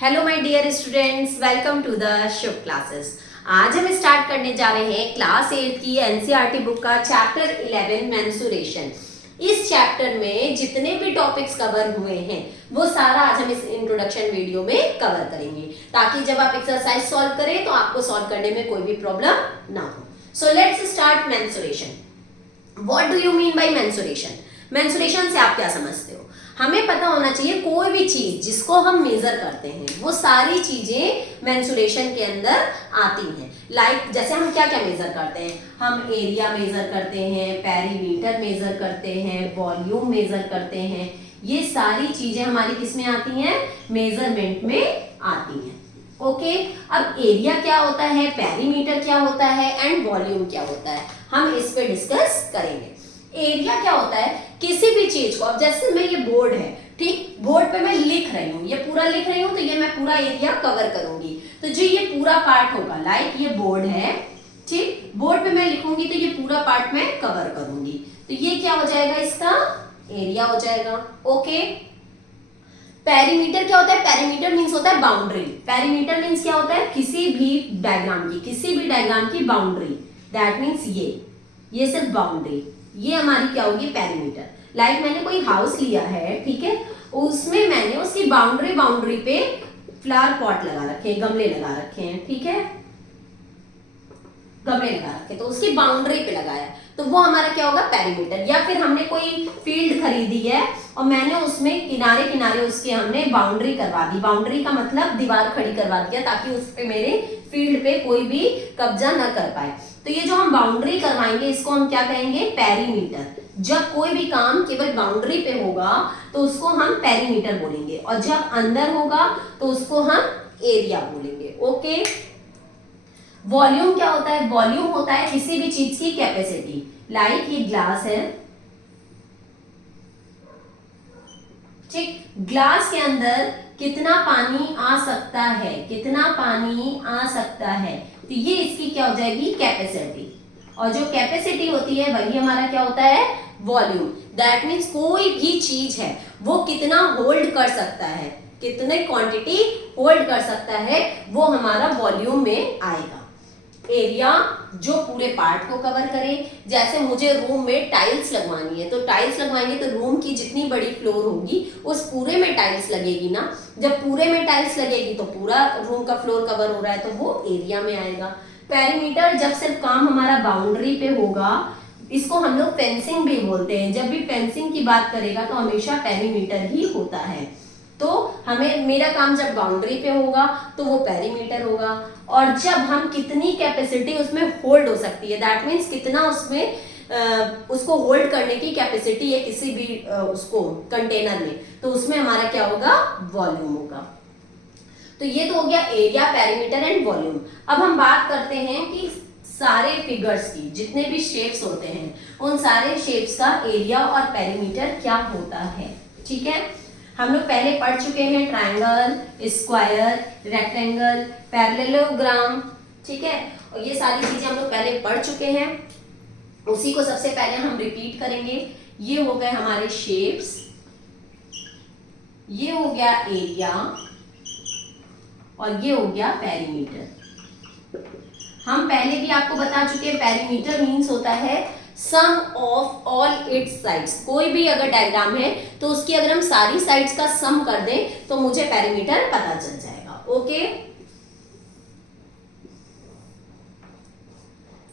Hello my dear students, welcome to the Shubh classes. आज हम start करने जा रहे हैं क्लास 8 की एनसीईआरटी बुक का चैप्टर 11 मेंसुरेशन। इस चैप्टर में जितने भी टॉपिक्स कवर हुए हैं वो सारा आज हम इस इंट्रोडक्शन वीडियो में कवर करेंगे, ताकि जब आप एक्सरसाइज सॉल्व करें तो आपको सॉल्व करने में कोई भी प्रॉब्लम ना हो। So let's start mensuration. What do you mean by mensuration? Mensuration से आप क्या समझते हो? हमें पता होना चाहिए कोई भी चीज जिसको हम मेजर करते हैं वो सारी चीजें मेंसुरेशन के अंदर आती हैं। लाइक जैसे हम क्या क्या मेजर करते हैं, हम एरिया मेजर करते हैं, पेरीमीटर मेजर करते हैं, वॉल्यूम मेजर करते हैं। ये सारी चीजें हमारी किसमें आती हैं? मेजरमेंट में आती हैं। ओके, अब एरिया क्या होता है, पेरीमीटर क्या होता है एंड वॉल्यूम क्या होता है, हम इस पे डिस्कस करेंगे। एरिया क्या होता है? किसी भी चीज को, अब जैसे मैं ये बोर्ड है, ठीक, बोर्ड पे मैं लिख रही हूँ, ये पूरा लिख रही हूँ तो ये मैं पूरा एरिया कवर करूंगी। तो जो ये पूरा पार्ट होगा, लाइक ये बोर्ड है, ठीक, बोर्ड पे मैं लिखूंगी तो ये पूरा पार्ट मैं कवर करूंगी, तो ये क्या हो जाएगा? इसका एरिया हो जाएगा। ओके, पेरीमीटर क्या होता है? पेरीमीटर मींस होता है बाउंड्री। पेरीमीटर मींस क्या होता है? किसी भी डायग्राम की बाउंड्री, दैट मींस ये सिर्फ बाउंड्री, ये हमारी क्या होगी? पेरीमीटर। लाइक मैंने कोई हाउस लिया है, ठीक है, उसमें मैंने उसकी बाउंड्री पे फ्लावर पॉट लगा रखे हैं, गमले लगा रखे हैं, ठीक है, गमले लगा रखे, तो उसकी बाउंड्री पे लगाया, तो वो हमारा क्या होगा? पेरीमीटर। या फिर हमने कोई फील्ड खरीदी है और मैंने उसमें किनारे किनारे उसके हमने बाउंड्री करवा दी, बाउंड्री का मतलब दीवार खड़ी करवा दिया, ताकि उस पे मेरे फील्ड पे कोई भी कब्जा न कर पाए। तो ये जो हम बाउंड्री करवाएंगे इसको हम क्या कहेंगे? पेरीमीटर। जब कोई भी काम केवल बाउंड्री पे होगा तो उसको हम पेरीमीटर बोलेंगे, और जब अंदर होगा तो उसको हम एरिया बोलेंगे। ओके, वॉल्यूम क्या होता है? वॉल्यूम होता है किसी भी चीज की कैपेसिटी। लाइक ये ग्लास है, ठीक, ग्लास के अंदर कितना पानी आ सकता है, कितना पानी आ सकता है, तो ये इसकी क्या हो जाएगी? कैपेसिटी। और जो कैपेसिटी होती है वही हमारा क्या होता है? वॉल्यूम। दैट मीन्स कोई भी चीज है वो कितना होल्ड कर सकता है, कितने क्वांटिटी होल्ड कर सकता है, वो हमारा वॉल्यूम में आएगा। एरिया जो पूरे पार्ट को कवर करे, जैसे मुझे रूम में टाइल्स लगवानी है, तो टाइल्स लगवाएंगे तो रूम की जितनी बड़ी फ्लोर होगी उस पूरे में टाइल्स लगेगी ना, जब पूरे में टाइल्स लगेगी तो पूरा रूम का फ्लोर कवर हो रहा है, तो वो एरिया में आएगा। पेरीमीटर जब सिर्फ काम हमारा बाउंड्री पे होगा, इसको हम लोग फेंसिंग भी बोलते हैं, जब भी फेंसिंग की बात करेगा तो हमेशा पेरीमीटर ही होता है। तो हमें मेरा काम जब बाउंड्री पे होगा तो वो पेरीमीटर होगा, और जब हम कितनी कैपेसिटी उसमें होल्ड हो सकती है, दैट मीन्स कितना उसमें उसको होल्ड करने की कैपेसिटी है किसी भी उसको कंटेनर में, तो उसमें हमारा क्या होगा? वॉल्यूम होगा। तो ये तो हो गया एरिया, पेरीमीटर एंड वॉल्यूम। अब हम बात करते हैं कि सारे फिगर्स की, जितने भी शेप्स होते हैं उन सारे शेप्स का एरिया और पेरीमीटर क्या होता है। ठीक है, हम लोग पहले पढ़ चुके हैं ट्रायंगल, स्क्वायर, रेक्टेंगल, पैरेललोग्राम, ठीक है, और ये सारी चीजें हम लोग पहले पढ़ चुके हैं। उसी को सबसे पहले हम रिपीट करेंगे। ये हो गए हमारे शेप्स, ये हो गया एरिया, और ये हो गया पेरीमीटर। हम पहले भी आपको बता चुके हैं, पेरीमीटर मीन्स होता है सम ऑफ ऑल इट्स साइड्स। कोई भी अगर डायग्राम है तो उसकी अगर हम सारी साइड्स का सम कर दें तो मुझे पेरीमीटर पता चल जाएगा। ओके,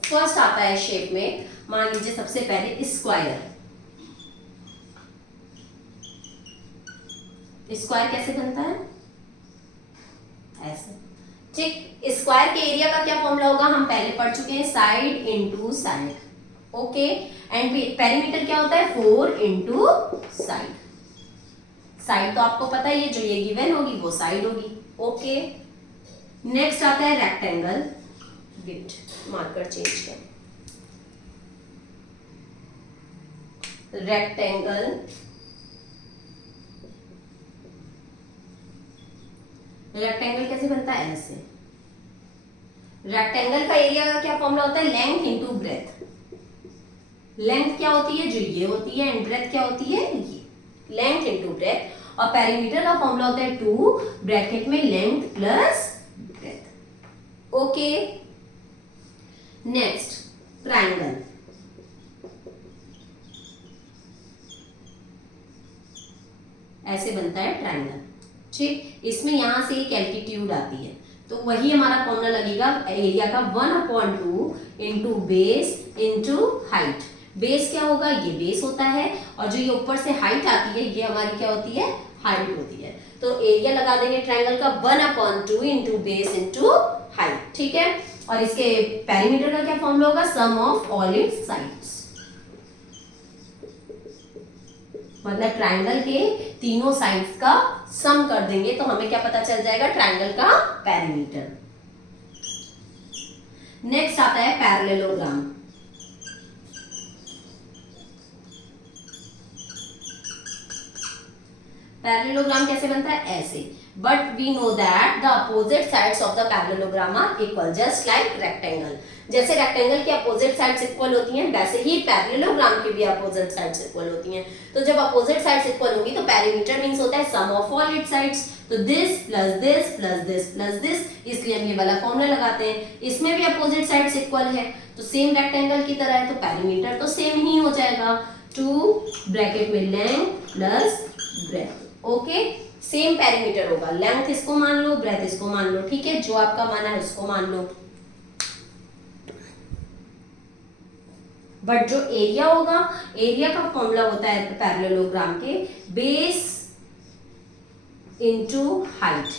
फर्स्ट आता है शेप में, मान लीजिए सबसे पहले स्क्वायर। स्क्वायर कैसे बनता है? ऐसे, ठीक। स्क्वायर के एरिया का क्या फॉर्मूला होगा? हम पहले पढ़ चुके हैं, side into side. Okay, and perimeter क्या होता है? 4 इनटू साइड। साइड तो आपको पता ही है, जो ये गिवन होगी वो साइड होगी। ओके, नेक्स्ट आता है रेक्टेंगल। विथ मार्कर चेंज कर, रेक्टेंगल, रेक्टेंगल कैसे बनता है? ऐसे। रेक्टेंगल का एरिया का क्या फॉर्मूला होता है? Length into breadth. लेंथ क्या होती है? जो ये होती है, एंड ब्रेथ क्या होती है? ये। Length into breadth. और पेरीमीटर का फॉर्मूला होता है 2 ब्रैकेट में length plus breadth. Okay, next triangle. ऐसे बनता है ट्रायंगल, ठीक। इसमें यहां से एक एल्टीट्यूड आती है, तो वही हमारा फॉर्मूला लगेगा एरिया का 1/2 into base into height. Base क्या होगा, ये बेस होता है, और जो ये ऊपर से हाइट आती है ये हमारी क्या होती है, हाइट होती है। तो एरिया लगा देंगे ट्रायंगल का 1/2 इंटू बेस इंटू हाइट, ठीक है। और इसके पेरीमीटर का क्या फॉर्मूला होगा, सम ऑफ ऑल इट्स साइड्स। मतलब ट्रायंगल के तीनों साइड्स का सम कर देंगे तो हमें क्या पता चल जाएगा, ट्रायंगल का पेरीमीटर। नेक्स्ट आता है पैरेललोग्राम। पैरेललोग्राम कैसे बनता है, ऐसे। But we know that the opposite sides of the parallelogram are equal, just like rectangle. जैसे रेक्टेंगल की अपोजिट साइड्स इक्वल होती हैं, वैसे ही पैरेललोग्राम की भी अपोजिट साइड्स इक्वल होती हैं। तो जब अपोजिट साइड्स इक्वल होंगी तो पेरीमीटर मींस होता है सम ऑफ ऑल इट्स साइड्स। तो this plus this plus this plus this, इसलिए हम ये वाला फॉर्मूला लगाते हैं। इसमें भी अपोजिट साइड्स इक्वल है, तो सेम रेक्टेंगल की तरह है, तो पेरीमीटर तो सेम ही हो जाएगा, 2 ब्रैकेट में length plus breadth. Okay, same perimeter होगा, लेंथ इसको मान लो, ब्रेथ इसको मान लो, ठीक है। जो आपका माना है उसको मान लो। बट जो एरिया होगा, एरिया का फॉर्मूला होता है पैरेललोग्राम के base into height,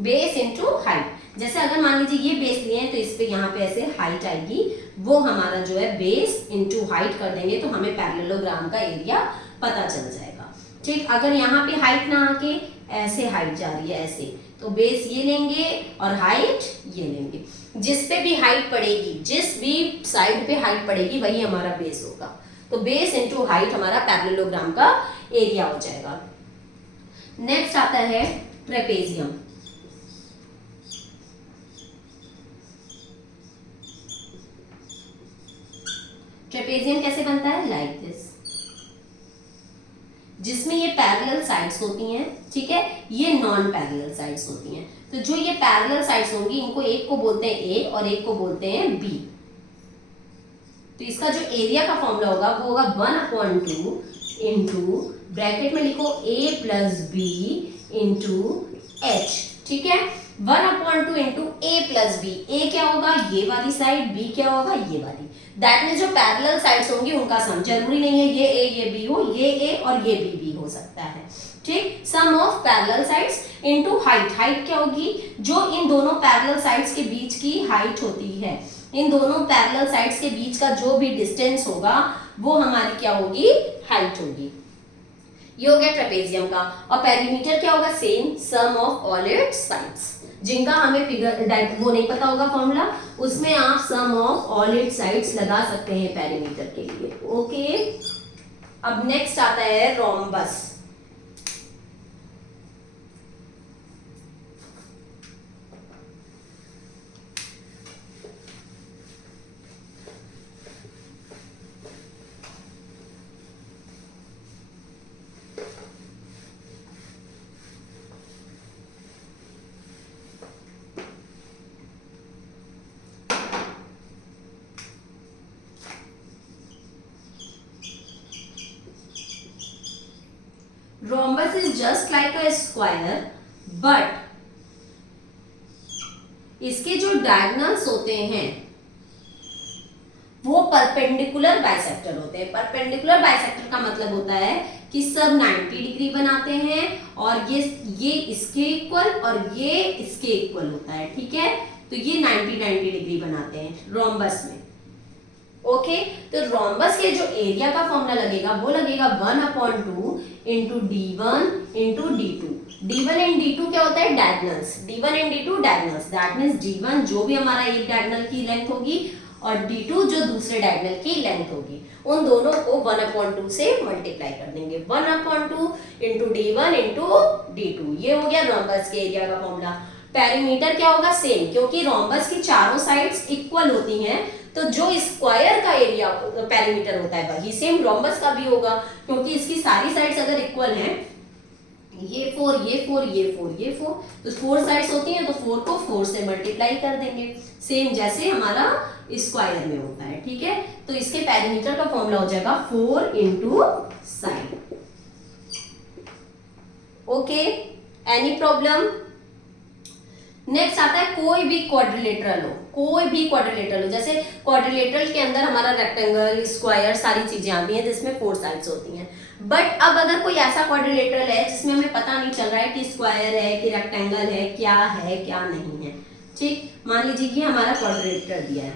base into height. जैसे अगर मान लीजिए ये बेस लिए हैं तो इस पे यहाँ पे ऐसे हाइट आएगी, वो हमारा जो है बेस इंटू हाइट कर देंगे तो हमें पैरेललोग्राम का एरिया पता चल जाएगा, ठीक। अगर यहाँ पे हाइट ना आके ऐसे हाइट जा रही है ऐसे, तो बेस ये लेंगे और हाइट ये लेंगे। जिस पे भी हाइट पड़ेगी, जिस भी साइड पे हाइट पड़ेगी वही हमारा बेस होगा। तो बेस इंटू हाइट हमारा पैरेललोग्राम का एरिया हो जाएगा। नेक्स्ट आता है ट्रेपेजियम। ट्रेपेजियम कैसे बनता है, लाइक दिस, जिसमें ये पैरेलल साइड्स होती हैं, ठीक है, ये नॉन पैरेलल साइड्स होती हैं। तो जो ये पैरेलल साइड्स होंगी इनको एक को बोलते हैं ए और एक को बोलते हैं बी। तो इसका जो एरिया का फॉर्मूला होगा वो होगा 1/2 इंटू ब्रैकेट में लिखो a plus B into H, ठीक है। 1/2 into a plus B, a क्या होगा ये वाली साइड, b क्या होगा ये वाली। दैट मीन जो पैरेलल साइड्स होंगी उनका सम, जरूरी नहीं है ये a ये b हो, ये a और ये b हो सकता है, ठीक। Sum of parallel sides into height, height क्या होगी, जो इन दोनों पैरेलल साइड्स के बीच की हाइट होती है, इन दोनों पैरेलल साइड्स के बीच का जो भी डिस्टेंस होगा वो हमारी क्या होगी, हाइट होगी। ये हो गया ट्रेपेजियम का। और पेरीमीटर क्या होगा, same, sum of all its sides. जिनका हमें फिगर वो नहीं पता होगा फॉर्मूला, उसमें आप सम ऑफ ऑल इट्स साइड्स लगा सकते हैं पेरीमीटर के लिए। ओके, अब नेक्स्ट आता है rhombus. Rhombus is just like a square, but इसके जो डायगोनल्स होते हैं वो परपेंडिकुलर बाइसेक्टर होते हैं। परपेंडिकुलर बाइसेक्टर का मतलब होता है कि सब 90 डिग्री बनाते हैं और ये इसके इक्वल और ये इसके इक्वल होता है, ठीक है। तो ये 90 डिग्री बनाते हैं रोम्बस में। ओके, तो रोम्बस के जो एरिया का फॉर्मूला लगेगा वो लगेगा 1/2 into d1 into d2। d1 and d2 क्या होता है, diagonals. d1 and d2 diagonals, that means d1 जो भी हमारा एक डायगोनल की लेंथ होगी और d2 जो दूसरे डायगोनल की लेंथ होगी, उन दोनों को 1/2 से मल्टीप्लाई कर देंगे। 1/2 इंटू d1 इंटू d2, ये हो गया रोम्बस के एरिया का फॉर्मूला। पेरीमीटर क्या होगा, सेम, क्योंकि रोम्बस की चारों साइड्स इक्वल होती हैं, तो जो स्क्वायर का एरिया पेरीमीटर होता है वही सेम रोम्बस का भी होगा, क्योंकि इसकी सारी साइड्स अगर इक्वल हैं, 4, ये 4, ये 4, ये 4, तो 4 साइड्स होती हैं तो 4 को 4 से मल्टीप्लाई कर देंगे, सेम जैसे हमारा स्क्वायर में होता है, ठीक है। तो इसके पेरीमीटर का फॉर्मूला हो जाएगा 4 into side. Okay, any problem? Next आता है कोई भी क्वाड्रिलेटरल हो, कोई भी क्वाड्रिलेटरल हो, जैसे क्वाड्रिलेटरल के अंदर हमारा रेक्टेंगल, स्क्वायर सारी चीजें आती हैं जिसमें 4 साइड्स होती हैं। बट अब अगर कोई ऐसा क्वाड्रिलेटरल है जिसमें हमें पता नहीं चल रहा है कि स्क्वायर है कि रेक्टेंगल है क्या नहीं है, ठीक, मान लीजिए कि हमारा क्वाड्रिलेटरल दिया है,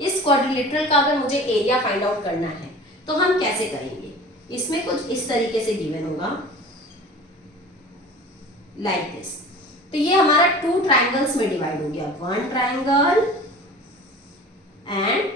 इस क्वाड्रिलेटरल का अगर मुझे एरिया फाइंड आउट करना है तो हम कैसे करेंगे? इसमें कुछ इस तरीके से गिवन होगा, लाइक दिस। तो ये हमारा 2 ट्राइंगल्स में डिवाइड हो गया, 1 ट्राइंगल एंड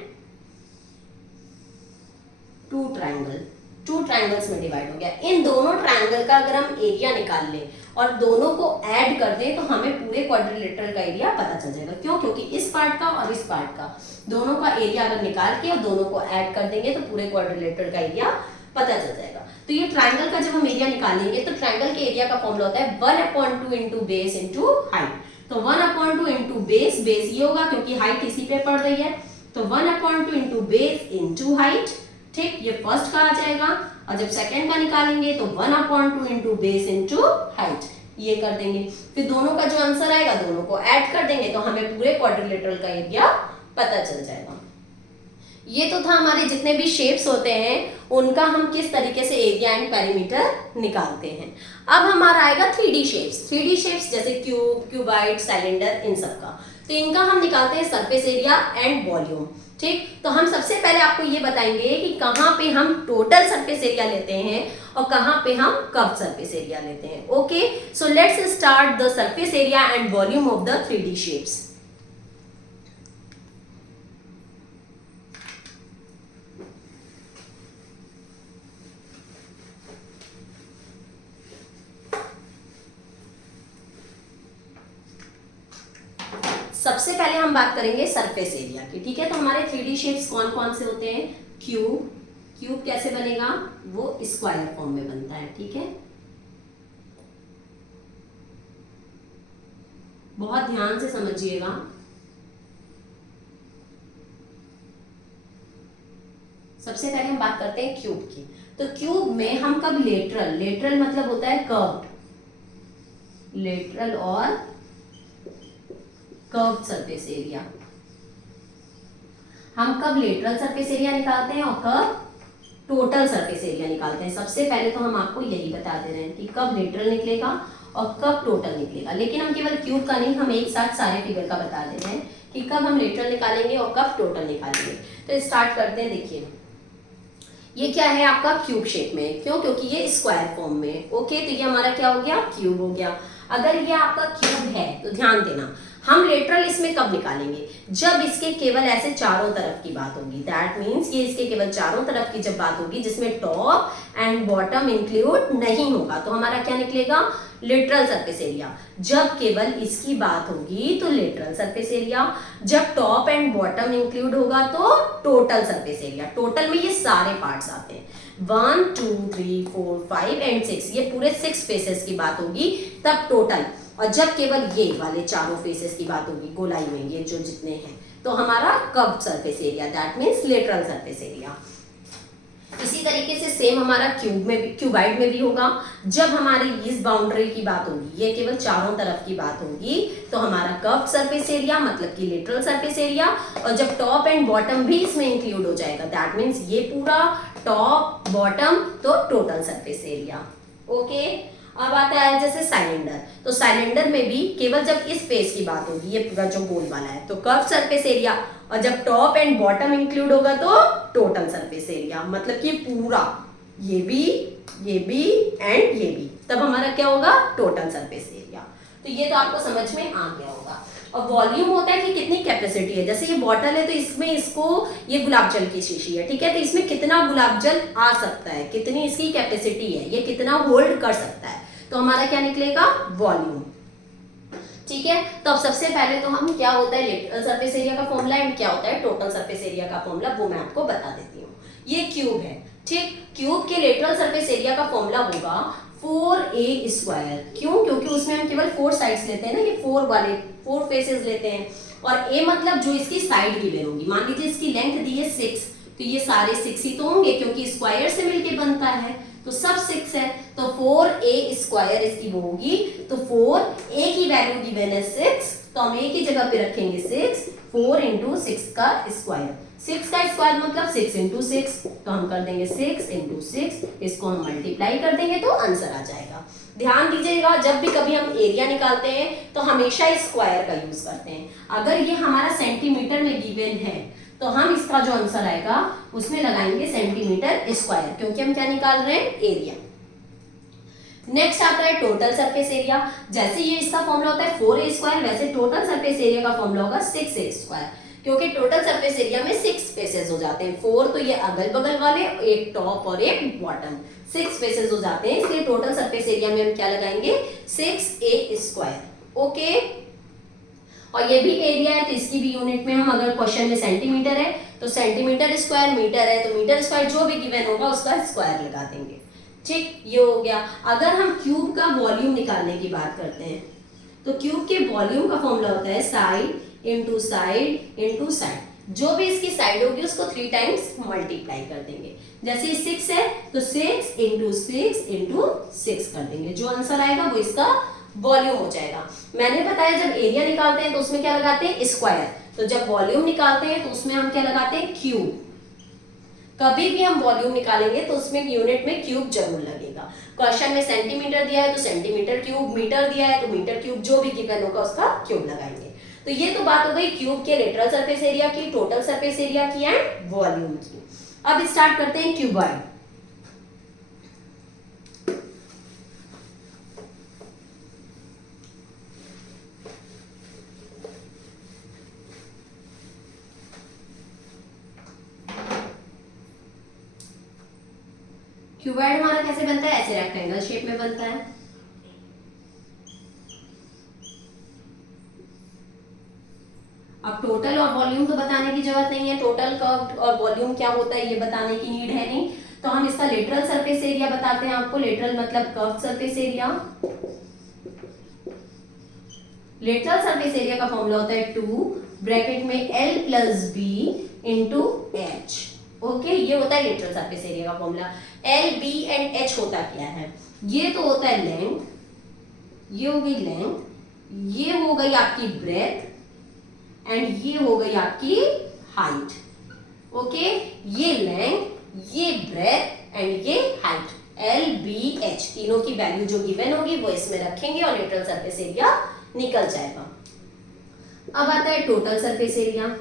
2 ट्राइंगल, 2 ट्राइंगल्स में डिवाइड हो गया। इन दोनों ट्राइंगल का अगर हम एरिया निकाल लें और दोनों को ऐड कर दें तो हमें पूरे क्वाड्रिलेटरल का एरिया पता चल जाएगा। क्यों? क्योंकि इस पार्ट का और इस पार्ट का दोनों का एरिया अगर निकाल के और दोनों को ऐड कर देंगे तो पूरे क्वाड्रिलेटरल का एरिया पता चल जाएगा। तो ये ट्राइंगल का जब हम एरिया निकालेंगे तो ट्राइंगल के एरिया का फॉर्मूला होता है 1/2 इंटू बेस इंटू हाइट। तो 1/2 इंटू बेस, बेस ये होगा क्योंकि हाइट इसी पे पड़ रही है, तो 1/2 इंटू बेस इंटू हाइट, ठीक, ये फर्स्ट का आ जाएगा। और जब सेकंड का निकालेंगे तो 1/2 इंटू बेस इंटू हाइट, ये कर देंगे। फिर दोनों का जो आंसर आएगा दोनों को ऐड कर देंगे तो हमें पूरे क्वाड्रिलेटरल का एरिया पता चल जाएगा। ये तो था हमारे जितने भी शेप्स होते हैं उनका हम किस तरीके से एरिया एंड पेरीमीटर निकालते हैं। अब हमारा आएगा 3D शेप्स। 3D शेप्स जैसे क्यूब, क्यूबाइड, सिलेंडर, इन सब का, तो इनका हम निकालते हैं सरफेस एरिया एंड वॉल्यूम, ठीक। तो हम सबसे पहले आपको ये बताएंगे कि कहाँ पे हम टोटल सरफेस एरिया लेते हैं और कहाँ पे हम कर्व सरफेस एरिया लेते हैं। Okay, so let's start the surface area and volume of the 3D shapes. सबसे पहले हम बात करेंगे सरफेस एरिया की, ठीक है। तो हमारे 3D शेप्स कौन कौन से होते हैं? क्यूब, क्यूब कैसे बनेगा? वो स्क्वायर फॉर्म में बनता है, ठीक है। बहुत ध्यान से समझिएगा। सबसे पहले हम बात करते हैं क्यूब की। तो क्यूब में हम कब लेटरल, लेटरल मतलब होता है कर्व्ड, लेटरल और कर्व्ड सरफेस एरिया, हम कब लेटरल सरफेस एरिया निकालते हैं और कब टोटल सरफेस एरिया निकालते हैं। सबसे पहले तो हम आपको यही बता दे रहे हैं कि कब लेटरल निकलेगा और कब टोटल निकलेगा, लेकिन हम केवल क्यूब का नहीं, हम एक साथ सारे फिगर का बता दे रहे हैं कि कब हम लेटरल निकालेंगे और कब टोटल निकालेंगे। तो स्टार्ट करते हैं। देखिए ये क्या है आपका क्यूब शेप में, क्यों? क्योंकि ये स्क्वायर फॉर्म में। ओके, तो ये हमारा क्या हो गया? क्यूब हो गया। अगर ये आपका क्यूब है तो ध्यान देना, हम लेटरल इसमें कब निकालेंगे? जब इसके केवल ऐसे चारों तरफ की बात होगी। दैट मीन्स ये इसके केवल चारों तरफ की जब बात होगी जिसमें टॉप एंड बॉटम इंक्लूड नहीं होगा तो हमारा क्या निकलेगा? Lateral surface area. जब केवल इसकी बात होगी तो लेटरल सरफेस एरिया, जब टॉप एंड बॉटम इंक्लूड होगा तो टोटल सरफेस एरिया। टोटल में ये सारे पार्ट्स आते हैं, 1 2 3 4 5 एंड 6, ये पूरे 6 फेसेस की बात होगी तब टोटल। और जब केवल ये वाले चारों फेसेस की बात होगी गोलाई में, ये जो जितने हैं, तो हमारा curved surface area, that means lateral surface area. इसी तरीके से सेम हमारा क्यूब में भी, क्यूबाइड में भी होगा। जब हमारी इस बाउंड्री की बात होगी, ये केवल चारों तरफ की बात होगी, तो हमारा कर्व्ड सरफेस एरिया मतलब कि लेटरल सरफेस एरिया। और जब टॉप एंड बॉटम भी इसमें इंक्लूड हो जाएगा, दैट मीन्स ये पूरा टॉप बॉटम, तो टोटल सरफेस एरिया। ओके, अब आता है जैसे सिलेंडर। तो सिलेंडर में भी केवल जब इस फेस की बात होगी, ये पूरा जो गोल वाला है, तो कर्व्ड सरफेस एरिया, और जब टॉप एंड बॉटम इंक्लूड होगा तो टोटल सरफेस एरिया, मतलब कि पूरा ये भी एंड ये भी, तब हमारा क्या होगा? Total surface area. तो ये तो आपको समझ में आ गया होगा। और वॉल्यूम होता है कि कितनी कैपेसिटी है। जैसे ये बॉटल है तो इसमें इसको, ये गुलाब जल की शीशी है, ठीक है, तो इसमें कितना गुलाब जल आ सकता है, कितनी इसकी कैपेसिटी है, ये कितना होल्ड कर सकता है, तो हमारा क्या निकलेगा? वॉल्यूम। ठीक है, तो अब सबसे पहले तो हम क्या होता है लेटरल सरफेस एरिया का फॉर्मूला एंड क्या होता है टोटल सरफेस एरिया का फॉर्मूला, वो मैं आपको बता देती हूँ। ये क्यूब है, ठीक, क्यूब के लेटरल सरफेस एरिया का फॉर्मूला होगा 4a²। क्यों? क्योंकि उसमें हम केवल 4 साइड्स लेते हैं ना, ये 4 वाले 4 फेसेस लेते हैं। और a मतलब जो इसकी साइड गिवन होगी। मान लीजिए इसकी लेंथ दी है 6, तो ये सारे 6 ही तो होंगे क्योंकि स्क्वायर से मिलके बनता है, तो सब 6 है। तो 4a² इसकी वो होगी। तो 4a की वैल्यू गिवन है 6, तो हम a की जगह पे रखेंगे 6। 4 × 6 का स्क्वायर, 6 का स्क्वायर मतलब 6 × 6, तो हम कर देंगे 6 × 6। इसको हम मल्टीप्लाई कर देंगे तो आंसर आ जाएगा। ध्यान दीजिएगा, जब भी कभी हम एरिया निकालते हैं तो हमेशा स्क्वायर का यूज करते हैं। अगर ये हमारा सेंटीमीटर में गिवन है तो हम इसका जो आंसर आएगा उसमें लगाएंगे सेंटीमीटर स्क्वायर, क्योंकि हम क्या निकाल रहे हैं? एरिया। नेक्स्ट आता है टोटल सरफेस एरिया। जैसे ये इसका फॉर्मूला होता है 4a², वैसे टोटल सरफेस एरिया का फॉर्मूला होगा 6a², क्योंकि टोटल सरफेस एरिया में 6 फेसेस हो जाते हैं। 4 तो ये अगल बगल वाले, एक टॉप और एक बॉटम, 6 फेसेस हो जाते हैं। इसलिए टोटल सरफेस एरिया में हम क्या लगाएंगे? 6a²। ओके, और ये भी एरिया है तो इसकी भी यूनिट में हम, अगर क्वेश्चन में सेंटीमीटर है तो सेंटीमीटर स्क्वायर, मीटर है तो मीटर स्क्वायर, जो भी गिवन होगा उसका स्क्वायर लगा देंगे। ठीक, ये हो गया। अगर हम क्यूब का वॉल्यूम निकालने की बात करते हैं तो क्यूब के वॉल्यूम का फॉर्मूला होता है side into side into side. जो भी इसकी साइड होगी उसको 3 टाइम्स मल्टीप्लाई कर देंगे। जैसे 6 है तो 6 × 6 × 6 कर देंगे, जो आंसर आएगा वो इसका वॉल्यूम हो जाएगा। मैंने बताया जब एरिया निकालते हैं तो उसमें क्या लगाते हैं? स्क्वायर। तो जब वॉल्यूम निकालते हैं तो उसमें हम क्या लगाते हैं? क्यूब। कभी भी हम वॉल्यूम निकालेंगे तो उसमें यूनिट में क्यूब जरूर लगेगा। क्वेश्चन में सेंटीमीटर दिया है तो सेंटीमीटर क्यूब, मीटर दिया है तो मीटर क्यूब, जो भी गिवन होगा उसका क्यूब लगाएंगे। तो ये तो बात हो गई क्यूब के लेटरल सरफेस एरिया की, टोटल सरफेस एरिया की एंड वॉल्यूम की। अब स्टार्ट करते हैं क्यूबॉइड। क्यूबॉइड हमारा कैसे बनता है? ऐसे रेक्टेंगल शेप में बनता है। अब टोटल और वॉल्यूम तो बताने की जरूरत नहीं है, टोटल कर्व और वॉल्यूम क्या होता है ये बताने की नीड है नहीं। तो हम इसका लेटरल सरफेस एरिया बताते हैं आपको। लेटरल मतलब curve surface area. Lateral surface area का फॉर्मूला होता है 2 ब्रैकेट में L + B × H। ओके, ये होता है लेटरल सरफेस एरिया का formula. L, B and H होता क्या है? ये तो होता है लेंथ, ये हो गई लेंथ, ये हो गई आपकी ब्रेथ एंड ये हो गई आपकी हाइट। ओके, ये लेंथ, ये ब्रेथ एंड ये हाइट, L, B, H तीनों की वैल्यू जो गिवन होगी वो इसमें रखेंगे और लेटरल सरफेस एरिया निकल जाएगा। अब आता है टोटल सरफेस एरिया।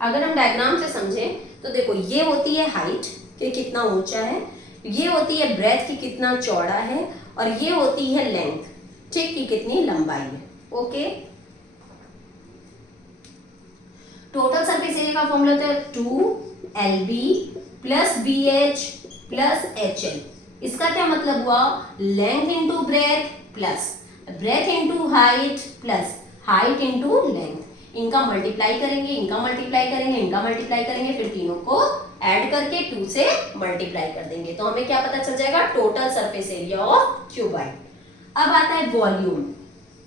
अगर हम डायग्राम से समझें तो देखो, ये होती है हाइट कि कितना ऊंचा है, ये होती है ब्रेथ की कितना चौड़ा है, और ये होती है लेंथ, ठीक, की कितनी लंबाई है। ओके, टोटल सरफेस एरिया का फॉर्मूला होता है 2LB + BH + HL। इसका क्या मतलब हुआ? Length into breadth plus breadth into height plus height into length. इनका मल्टीप्लाई करेंगे, इनका मल्टीप्लाई करेंगे, इनका मल्टीप्लाई करेंगे, फिर तीनों को ऐड करके 2 से मल्टीप्लाई कर देंगे तो हमें क्या पता चल जाएगा? Total surface area of cuboid. अब आता है वॉल्यूम।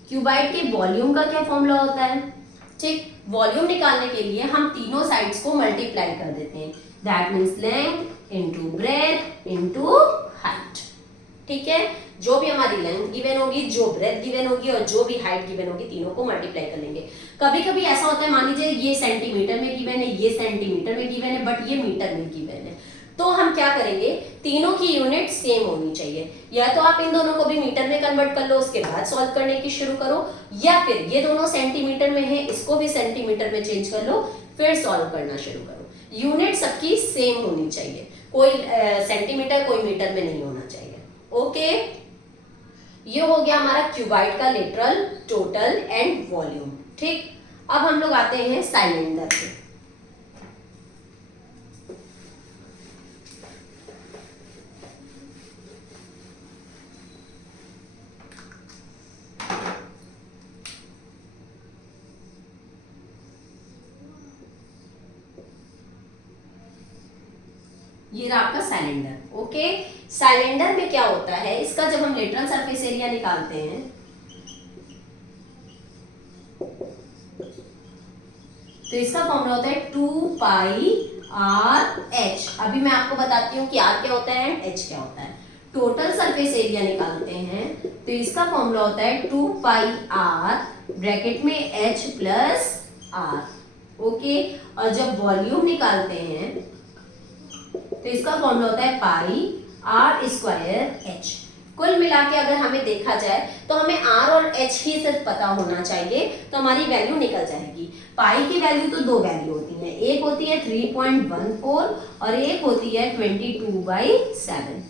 क्यूबाइड के वॉल्यूम का क्या फॉर्मूला होता है? ठीक, वॉल्यूम निकालने के लिए हम तीनों साइड्स को मल्टीप्लाई कर देते हैं। That means length into breadth into height. ठीक है, जो भी हमारी लेंथ गिवन होगी, जो ब्रेथ गिवन होगी और जो भी हाइट गिवन होगी, तीनों को मल्टीप्लाई कर लेंगे। कभी कभी ऐसा होता है, मान लीजिए ये सेंटीमीटर में गिवन है, ये सेंटीमीटर में गिवन है, बट ये मीटर में गिवन है, तो हम क्या करेंगे? तीनों की यूनिट सेम होनी चाहिए। या तो आप इन दोनों को भी मीटर में कन्वर्ट कर लो, उसके बाद सॉल्व करने की शुरू करो, या फिर ये दोनों सेंटीमीटर में है, इसको भी सेंटीमीटर में चेंज कर लो, फिर सॉल्व करना शुरू करो। यूनिट सबकी सेम होनी चाहिए, कोई सेंटीमीटर कोई मीटर में नहीं होना चाहिए। ओके, ये हो गया हमारा क्यूबाइड का लेटरल, टोटल एंड वॉल्यूम। ठीक, अब हम लोग आते हैं सिलेंडर पे। ये रहा आपका सिलेंडर। ओके, सिलेंडर में क्या होता है, इसका जब हम लेटरल सरफेस एरिया निकालते हैं तो इसका फॉर्मूला होता है 2 पाई आर एच। अभी मैं आपको बताती हूँ कि आर क्या होता है, एच क्या होता है। टोटल सरफेस एरिया निकालते हैं तो इसका फॉर्मूला होता है 2 पाई आर ब्रैकेट में एच प्लस आर। ओके, और जब वॉल्यूम निकालते हैं तो इसका फॉर्मूला होता है पाई आर स्क्वायर एच। कुल मिला के अगर हमें देखा जाए तो हमें आर और एच ही सिर्फ पता होना चाहिए तो हमारी वैल्यू निकल जाएगी। पाई की वैल्यू तो दो वैल्यू होती है, एक होती है 3.14 और एक होती है 22/7।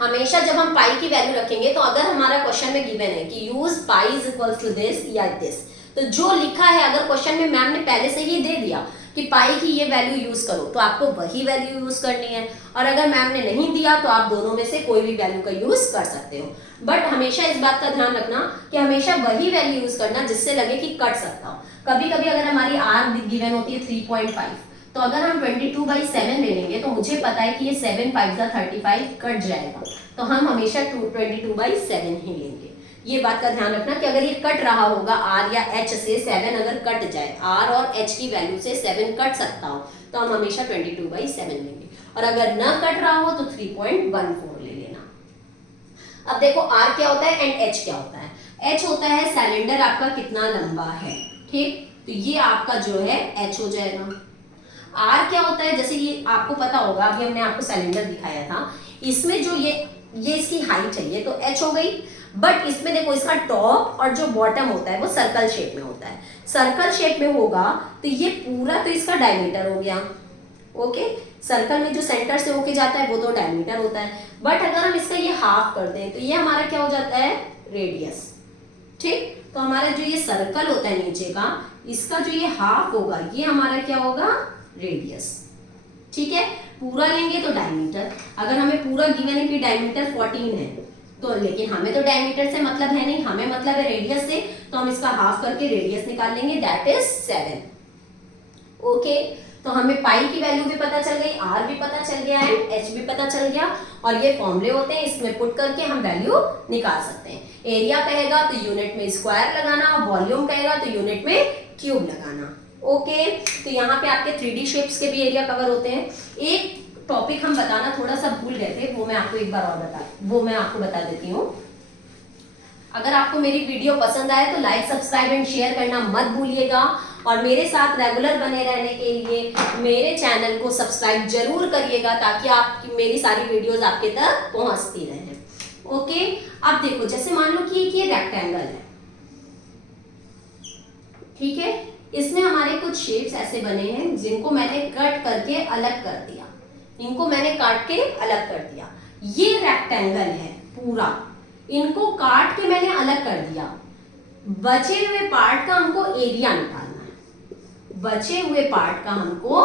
हमेशा जब हम पाई की वैल्यू रखेंगे तो अगर हमारा क्वेश्चन में गिवन है कि use pi is equal to this या दिस, तो जो लिखा है अगर क्वेश्चन में मैम ने पहले से ही दे दिया कि पाई की ये वैल्यू यूज करो तो आपको वही वैल्यू यूज करनी है, और अगर मैम ने नहीं दिया तो आप दोनों में से कोई भी वैल्यू का यूज कर सकते हो। बट हमेशा इस बात का ध्यान रखना कि हमेशा वही वैल्यू यूज करना जिससे लगे कि कट सकता हो। कभी कभी अगर हमारी आर गिवन होती है 3.5, तो अगर हम 22/7 ले लेंगे तो मुझे पता है कि ये 7 5 35 कट जाएगा, तो हम हमेशा 22/7 ही लेंगे। ये बात का ध्यान रखना कि अगर ये कट रहा होगा आर या एच से 7 अगर कट जाए, आर और एच की वैल्यू से 7 कट सकता हो तो हम हमेशा 22/7 लेंगे, और अगर न कट रहा हो तो 3.14 ले लेना। अब देखो आर क्या होता है एंड एच क्या होता है। एच होता है सिलेंडर आपका कितना लंबा है, ठीक, तो ये आपका जो है एच हो जाएगा। आर क्या होता है, जैसे ये आपको पता होगा, अभी हमने आपको सिलेंडर दिखाया था, इसमें जो ये इसकी हाइट चाहिए तो एच हो गई, बट इसमें देखो इसका टॉप और जो बॉटम होता है वो सर्कल शेप में होता है। सर्कल शेप में होगा तो ये पूरा तो इसका डायमीटर हो गया। ओके, सर्कल में जो सेंटर से होके जाता है वो तो डायमीटर होता है, बट अगर हम इसका ये हाफ कर दें तो ये हमारा क्या हो जाता है, रेडियस। ठीक, तो हमारा जो ये सर्कल होता है नीचे का, इसका जो ये हाफ होगा ये हमारा क्या होगा, रेडियस। ठीक है, पूरा लेंगे तो डायमीटर। अगर हमें पूरा गिवन है कि डायमीटर 14 है तो, लेकिन हमें तो डायमीटर से मतलब है नहीं, हमें मतलब है रेडियस से, तो हम इसका हाफ करके रेडियस निकाल लेंगे, दैट इज 7। ओके, तो हमें पाई की वैल्यू भी पता चल गई, आर भी पता चल गया एंड एच भी पता चल गया, और ये फॉर्मूले होते हैं, इसमें पुट करके हम वैल्यू निकाल सकते हैं। एरिया कहेगा तो यूनिट में स्क्वायर लगाना, वॉल्यूम कहेगा तो यूनिट में क्यूब लगाना। ओके, तो यहाँ पे आपके 3D शेप्स के भी एरिया कवर होते हैं। एक टॉपिक हम बताना थोड़ा सा भूल गए थे, वो मैं आपको एक बार और बता देती हूँ। अगर आपको मेरी वीडियो पसंद आए तो लाइक, सब्सक्राइब एंड शेयर करना मत भूलिएगा, और मेरे साथ रेगुलर बने रहने के लिए मेरे चैनल को सब्सक्राइब जरूर करिएगा ताकि आपकी मेरी सारी वीडियोस आपके तक पहुंचती रहें। ओके, अब देखो जैसे मान लो कि ये रेक्टेंगल है, ठीक है, इसमें हमारे कुछ शेप्स ऐसे बने हैं जिनको मैंने कट करके अलग कर दिया, इनको मैंने काट के अलग कर दिया। ये रेक्टेंगल है पूरा, इनको काट के मैंने अलग कर दिया। बचे हुए पार्ट का हमको एरिया निकालना है, बचे हुए पार्ट का हमको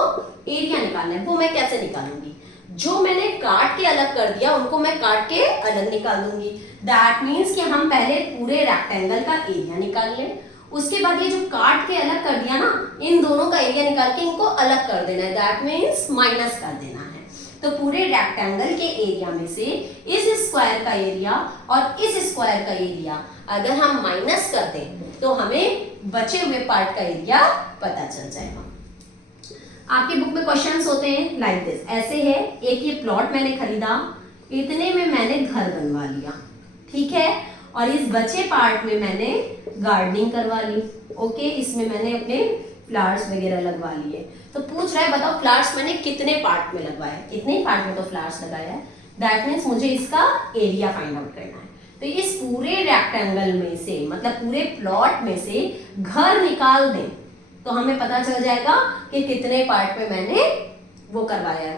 एरिया निकालना है। वो मैं कैसे निकालूंगी, जो मैंने काट के अलग कर दिया उनको मैं काट के अलग निकाल दूंगी। दैट मीन्स कि हम पहले पूरे रेक्टेंगल का एरिया निकाल लें, उसके बाद ये जो काट के अलग कर दिया ना, इन दोनों का एरिया निकाल के इनको अलग कर देना है, दैट मीन्स माइनस कर देना है। तो पूरे रेक्टेंगल के एरिया में से इस स्क्वायर का एरिया और इस स्क्वायर का एरिया अगर हम माइनस कर दें तो हमें बचे हुए पार्ट का एरिया पता चल जाएगा। आपके बुक में क्वेश्चंस होते हैं लाइक दिस, ऐसे है, एक ये प्लॉट मैंने खरीदा, इतने में मैंने घर बनवा लिया, ठीक है, और इस बचे पार्ट में मैंने गार्डनिंग करवा ली। ओके, इसमें मैंने अपने फ्लावर्स वगैरह लगवा लिए। तो पूछ रहा है बताओ फ्लावर्स मैंने कितने पार्ट में लगवाया, कितने पार्ट में तो फ्लावर्स लगाया है, दैट मीन्स मुझे इसका एरिया फाइंड आउट करना है। तो इस पूरे रेक्टेंगल में से, मतलब पूरे प्लॉट में से घर निकाल दें तो हमें पता चल जाएगा कि कितने पार्ट में मैंने वो करवाया,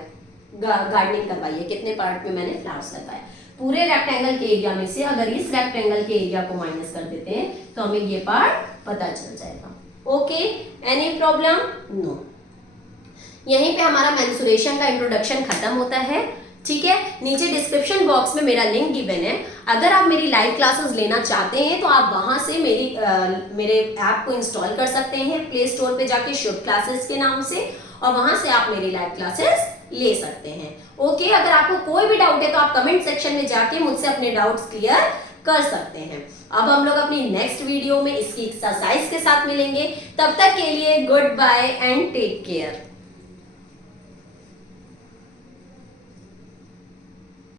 गार्डनिंग करवाई है, कितने पार्ट में मैंने फ्लावर्स लगाया। पूरे रेक्टेंगल के एरिया में से अगर इस रेक्टेंगल के एरिया को माइनस कर देते हैं तो हमें ये पार्ट पता चल जाएगा। Okay, any problem? नो। यहीं पे हमारा मेंसुरेशन का इंट्रोडक्शन खत्म होता है, ठीक है। नीचे डिस्क्रिप्शन बॉक्स में मेरा लिंक गिवन है, अगर आप मेरी लाइव क्लासेस लेना चाहते हैं तो आप वहां से मेरे ऐप को इंस्टॉल कर सकते हैं प्ले स्टोर पे जाके, शुभ क्लासेस के नाम से, और वहां से आप मेरी लाइव क्लासेस ले सकते हैं। ओके, अगर आपको कोई भी डाउट है तो आप कमेंट सेक्शन में जाके मुझसे अपने डाउट्स क्लियर कर सकते हैं। अब हम लोग अपनी नेक्स्ट वीडियो में इसकी एक्सरसाइज के साथ मिलेंगे। तब तक के लिए goodbye and take care.